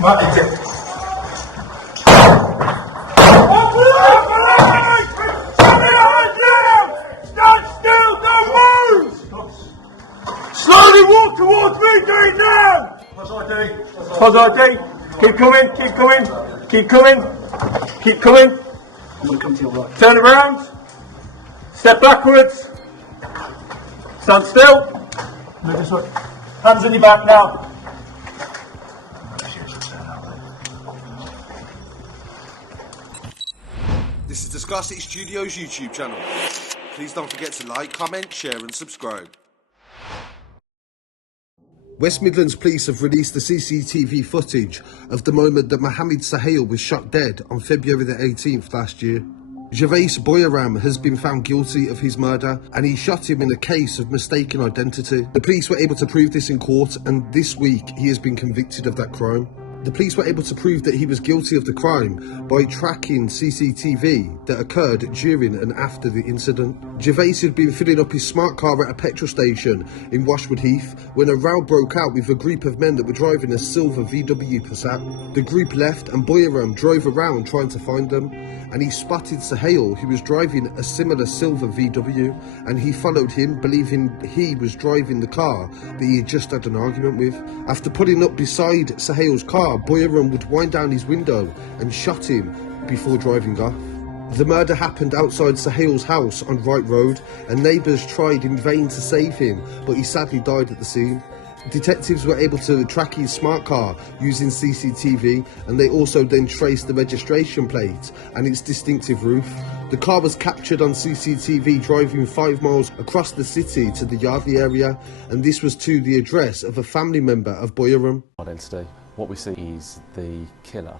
Might be it. Stand still, don't move! Slowly walk towards me, do it now! Pause ID. Keep coming, keep coming, keep coming, keep coming. I'm going to come to your right. Turn around. Step backwards. Stand still. Move this way. Hands on your back now. This is the Scarcity Studios YouTube channel. Please don't forget to like, comment, share and subscribe. West Midlands Police have released the CCTV footage of the moment that Muhammed Sohail was shot dead on February the 18th last year. Jervais Boyaram has been found guilty of his murder and he shot him in a case of mistaken identity. The police were able to prove this in court and this week he has been convicted of that crime. The police were able to prove that he was guilty of the crime by tracking CCTV that occurred during and after the incident. Jervais had been filling up his smart car at a petrol station in Washwood Heath when a row broke out with a group of men that were driving a silver VW Passat. The group left and Boyaram drove around trying to find them, and he spotted Sohail, who was driving a similar silver VW, and he followed him, believing he was driving the car that he had just had an argument with. After pulling up beside Sohail's car, Boyaram would wind down his window and shot him before driving off. The murder happened outside Sohail's house on Wright Road, and neighbours tried in vain to save him, but he sadly died at the scene. Detectives were able to track his smart car using CCTV, and they also then traced the registration plate and its distinctive roof. The car was captured on CCTV driving 5 miles across the city to the Yardley area, and this was to the address of a family member of Boyaram. Identity. What we see is the killer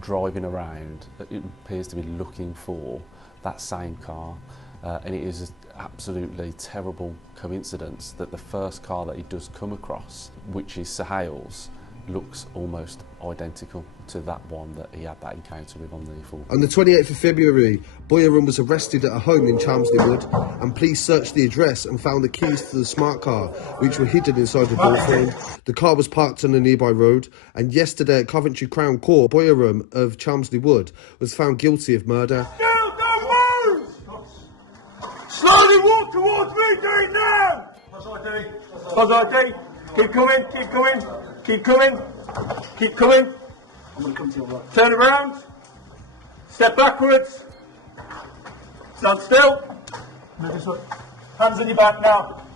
driving around. It appears to be looking for that same car, and it is an absolutely terrible coincidence that the first car that he does come across, which is Sohail's, looks almost identical to that one that he had that encounter with on the 4th. On the 28th of February, Boyaram was arrested at a home in Chelmsley Wood, and police searched the address and found the keys to the smart car, which were hidden inside the door frame. The car was parked on a nearby road, and yesterday at Coventry Crown Court, Boyaram of Chelmsley Wood was found guilty of murder. No, don't move! Slowly walk towards me, do it now! Pause ID. Keep coming, keep coming, keep coming, keep coming. I'm going to come to your right. Turn around. Step backwards. Stand still. Move this way. Hands on your back now.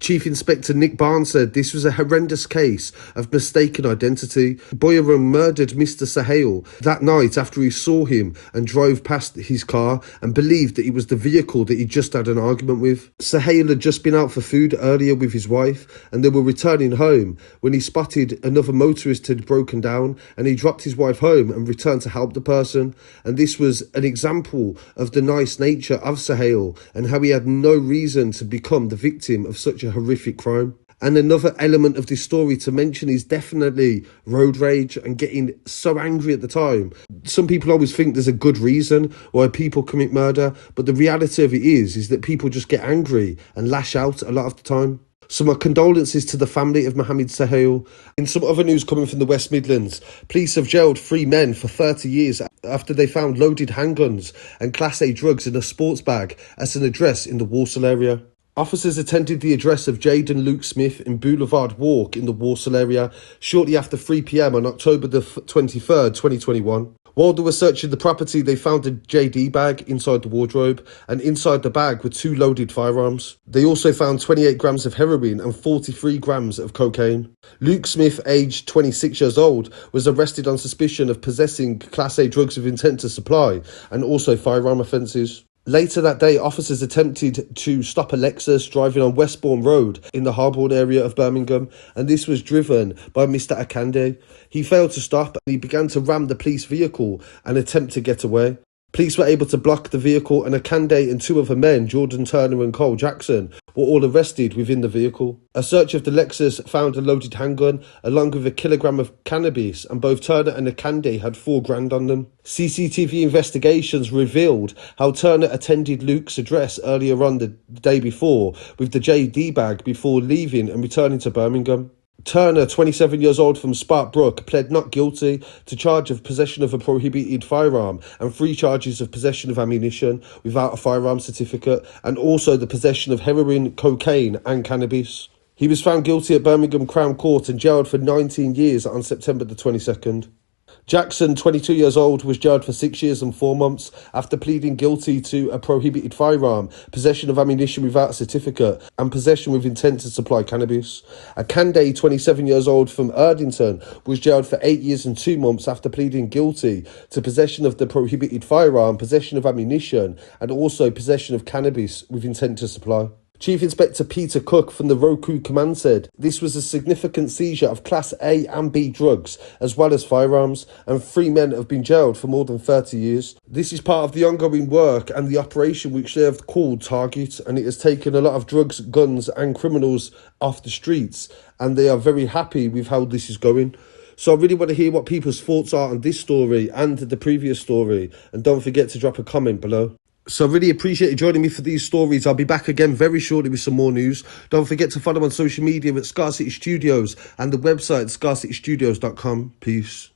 Chief Inspector Nick Barnes said this was a horrendous case of mistaken identity. Boyaram murdered Mr. Sohail that night after he saw him and drove past his car and believed that it was the vehicle that he just had an argument with. Sohail had just been out for food earlier with his wife and they were returning home when he spotted another motorist had broken down, and he dropped his wife home and returned to help the person. And this was an example of the nice nature of Sohail and how he had no reason to become the victim of such a horrific crime. And another element of this story to mention is definitely road rage and getting so angry at the time. Some people always think there's a good reason why people commit murder, but the reality of it is that people just get angry and lash out a lot of the time. So my condolences to the family of Muhammed Sohail. In some other news coming from the West Midlands, police have jailed 3 men for 30 years after they found loaded handguns and Class A drugs in a sports bag at an address in the Walsall area. Officers attended the address of Jaden Luke Smith in Boulevard Walk in the Walsall area shortly after 3 p.m. on October the 23rd, 2021. While they were searching the property, they found a JD bag inside the wardrobe, and inside the bag were 2 loaded firearms. They also found 28 grams of heroin and 43 grams of cocaine. Luke Smith, aged 26 years old, was arrested on suspicion of possessing Class A drugs with intent to supply and also firearm offences. Later that day, officers attempted to stop a Lexus driving on Westbourne Road in the Harborne area of Birmingham, and this was driven by Mr. Akande. He failed to stop and he began to ram the police vehicle and attempt to get away. Police were able to block the vehicle, and Akande and 2 other men, Jordan Turner and Cole Jackson, were all arrested within the vehicle. A search of the Lexus found a loaded handgun along with 1 kilogram of cannabis, and both Turner and Akande had $4,000 on them. CCTV investigations revealed how Turner attended Luke's address earlier on the day before with the JD bag before leaving and returning to Birmingham. Turner, 27 years old from Sparkbrook, pled not guilty to charge of possession of a prohibited firearm and 3 charges of possession of ammunition without a firearm certificate and also the possession of heroin, cocaine and cannabis. He was found guilty at Birmingham Crown Court and jailed for 19 years on September the 22nd. Jackson, 22 years old, was jailed for 6 years and 4 months after pleading guilty to a prohibited firearm, possession of ammunition without a certificate, and possession with intent to supply cannabis. Akande, 27 years old, from Erdington, was jailed for 8 years and 2 months after pleading guilty to possession of the prohibited firearm, possession of ammunition, and also possession of cannabis with intent to supply. Chief Inspector Peter Cook from the Roku Command said this was a significant seizure of Class A and B drugs as well as firearms, and 3 men have been jailed for more than 30 years. This is part of the ongoing work and the operation which they have called Target, and it has taken a lot of drugs, guns and criminals off the streets, and they are very happy with how this is going. So I really want to hear what people's thoughts are on this story and the previous story, and don't forget to drop a comment below. So I really appreciate you joining me for these stories. I'll be back again very shortly with some more news. Don't forget to follow on social media at Scarcity Studios and the website scarcitystudios.com. Peace.